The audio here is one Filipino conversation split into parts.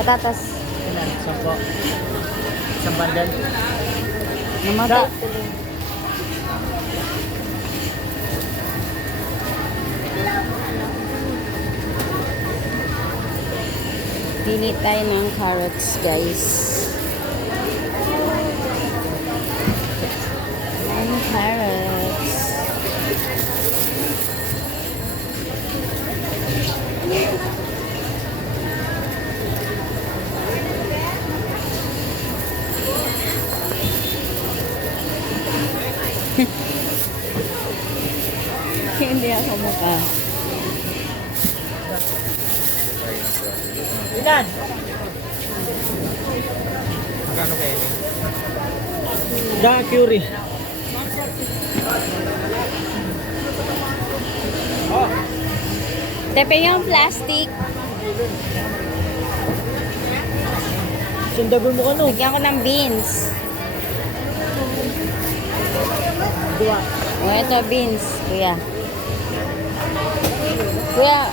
Patatas. Ilan? 10. Isang bundle. Namata. Pili tayo ng carrots, guys. Ang carrots. Hindi ako mukha. Ilan? Magkano kayo? Da, curry. Tepe yung plastic. Sundabon mo ka no? Lagyan ko ng beans. Dua. O, ito beans, kuya. Kuya.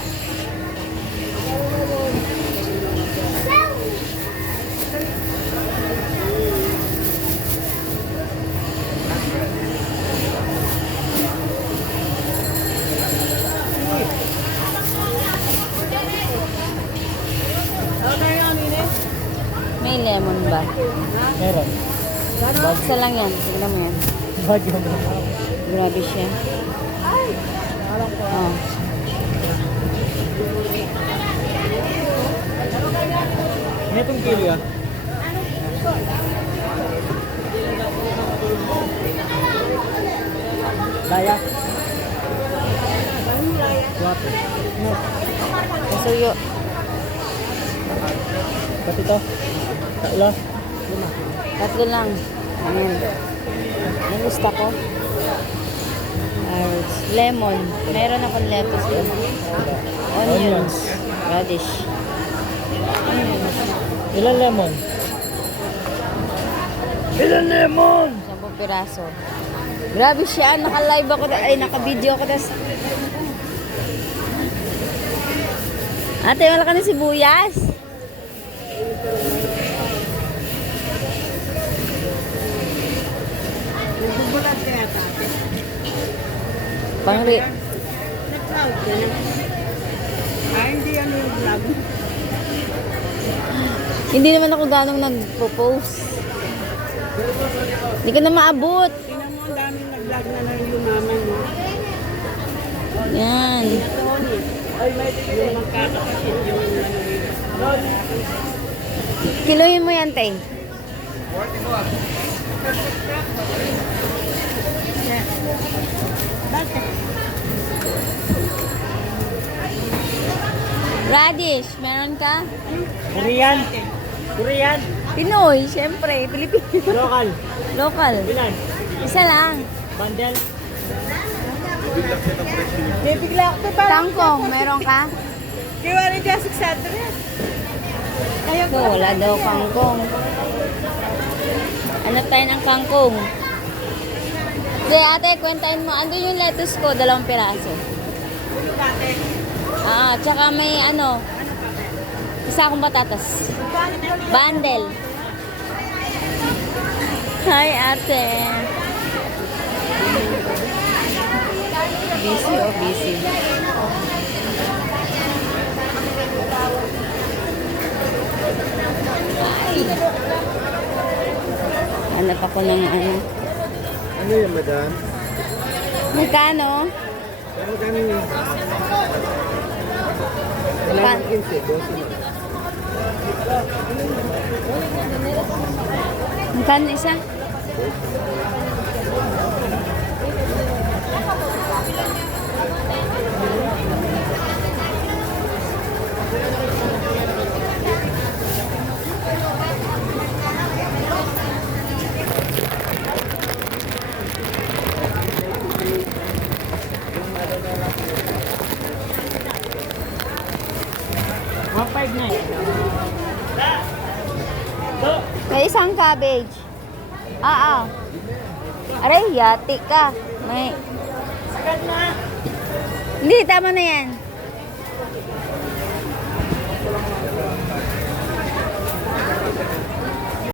May lemon ba? Meron. Isa lang yan. Tignan mo yan. Bagyo mo. Grabe siya. Oh. Ano itong kilo ah? Daya. Water. Kasuyo. Pati to. Tatlo. 3 lang. Ayan. Nagusta ko. Carrots. Lemon. Meron akong lettuce doon. Onions. Radish. Ilan lemon? Ilan lemon? 10 piraso. Grabe siya. Naka-live ako. Ay, naka-video ako. Tas... Ate, wala ka na sibuyas? Nagbubulat kaya tate. Pangri. Nag-proud ka na. Hindi ano yung vlog. Hindi naman ako ganong nagpo-post. Hindi ka na maabot. Tingnan mo, ang daming nag-vlog na yumaman, no? Yan. Tony. Ay, may yung magkakapatid yung ano. Kilohin mo yan, Tay. Bakit? Radish, meron ka? Korean. Korean. Pinoy, syempre. Pilipino. Local. Local. Ilan? Isa lang. Bundle. Bibigla ako pa. Tangkong, meron ka? Kiwa rin dyan 600. Ito, wala daw kangkong. Hanap tayo ng kangkong. Sige, ate, kwentain mo. Andun yung lettuce ko, 2 piraso. Tsaka may ano, isa akong patatas. Bundle. Hi, ate. Busy o busy? Ay. Hanap ako ng ano. Ano yan, madam? Magkano? Ano kami yun? Pa- 15, 12 na. Magkano isa? May isang cabbage. Aray, yati ka. May... Hindi, tama na yan.